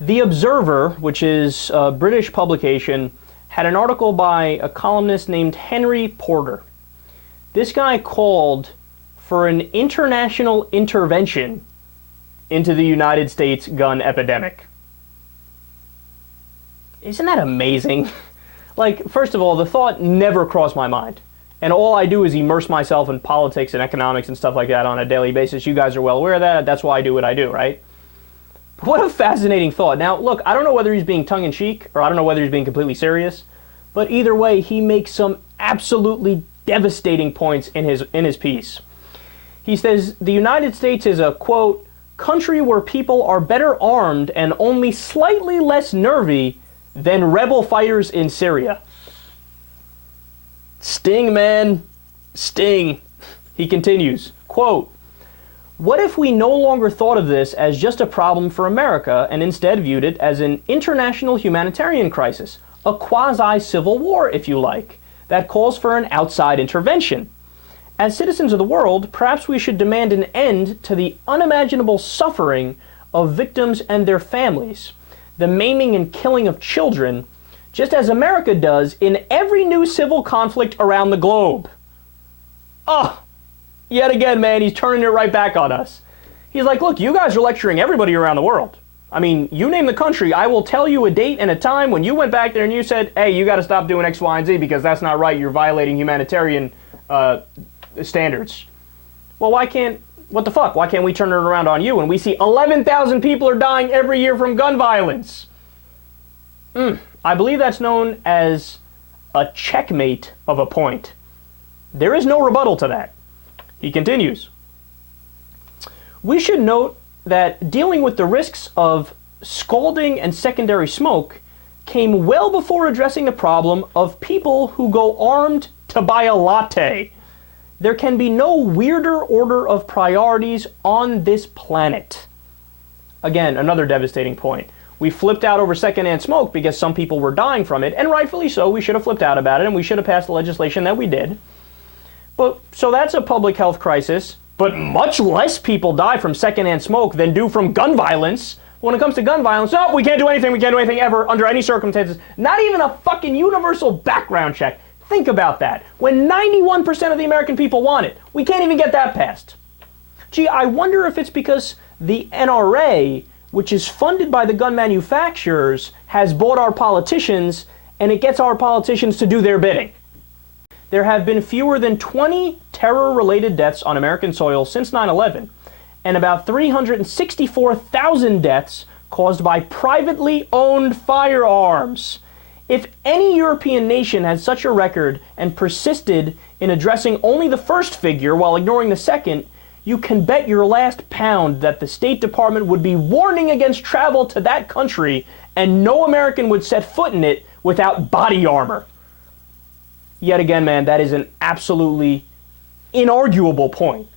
The Observer, which is a British publication, had an article by a columnist named Henry Porter. This guy called for an international intervention into the United States gun epidemic. Isn't that amazing? Like, first of all, the thought never crossed my mind. And all I do is immerse myself in politics and economics and stuff like that on a daily basis. You guys are well aware of that. That's why I do what I do, right? What a fascinating thought. Now, look, I don't know whether he's being tongue-in-cheek or I don't know whether he's being completely serious, but either way, he makes some absolutely devastating points in his piece. He says, the United States is a, quote, country where people are better armed and only slightly less nervy than rebel fighters in Syria. Sting, man. Sting. He continues, quote, what if we no longer thought of this as just a problem for America and instead viewed it as an international humanitarian crisis, a quasi-civil war, if you like, that calls for an outside intervention? As citizens of the world, perhaps we should demand an end to the unimaginable suffering of victims and their families, the maiming and killing of children, just as America does in every new civil conflict around the globe. Oh, yet again, man, he's turning it right back on us. He's like, look, you guys are lecturing everybody around the world. I mean, you name the country, I will tell you a date and a time when you went back there and you said, hey, you got to stop doing X, Y, and Z because that's not right. You're violating humanitarian standards. Well, what the fuck? Why can't we turn it around on you when we see 11,000 people are dying every year from gun violence? I believe that's known as a checkmate of a point. There is no rebuttal to that. He continues, we should note that dealing with the risks of scalding and secondary smoke came well before addressing the problem of people who go armed to buy a latte. There can be no weirder order of priorities on this planet. Again, another devastating point. We flipped out over secondhand smoke because some people were dying from it, and rightfully so. We should have flipped out about it, and we should have passed the legislation that we did. But so that's a public health crisis, but much less people die from secondhand smoke than do from gun violence. When it comes to gun violence, no, we can't do anything ever, under any circumstances. Not even a fucking universal background check. Think about that. When 91% of the American people want it, we can't even get that passed. Gee, I wonder if it's because the NRA, which is funded by the gun manufacturers, has bought our politicians, and it gets our politicians to do their bidding. There have been fewer than 20 terror-related deaths on American soil since 9/11, and about 364,000 deaths caused by privately owned firearms. If any European nation had such a record and persisted in addressing only the first figure while ignoring the second, you can bet your last pound that the State Department would be warning against travel to that country and no American would set foot in it without body armor. Yet again, man, that is an absolutely inarguable point.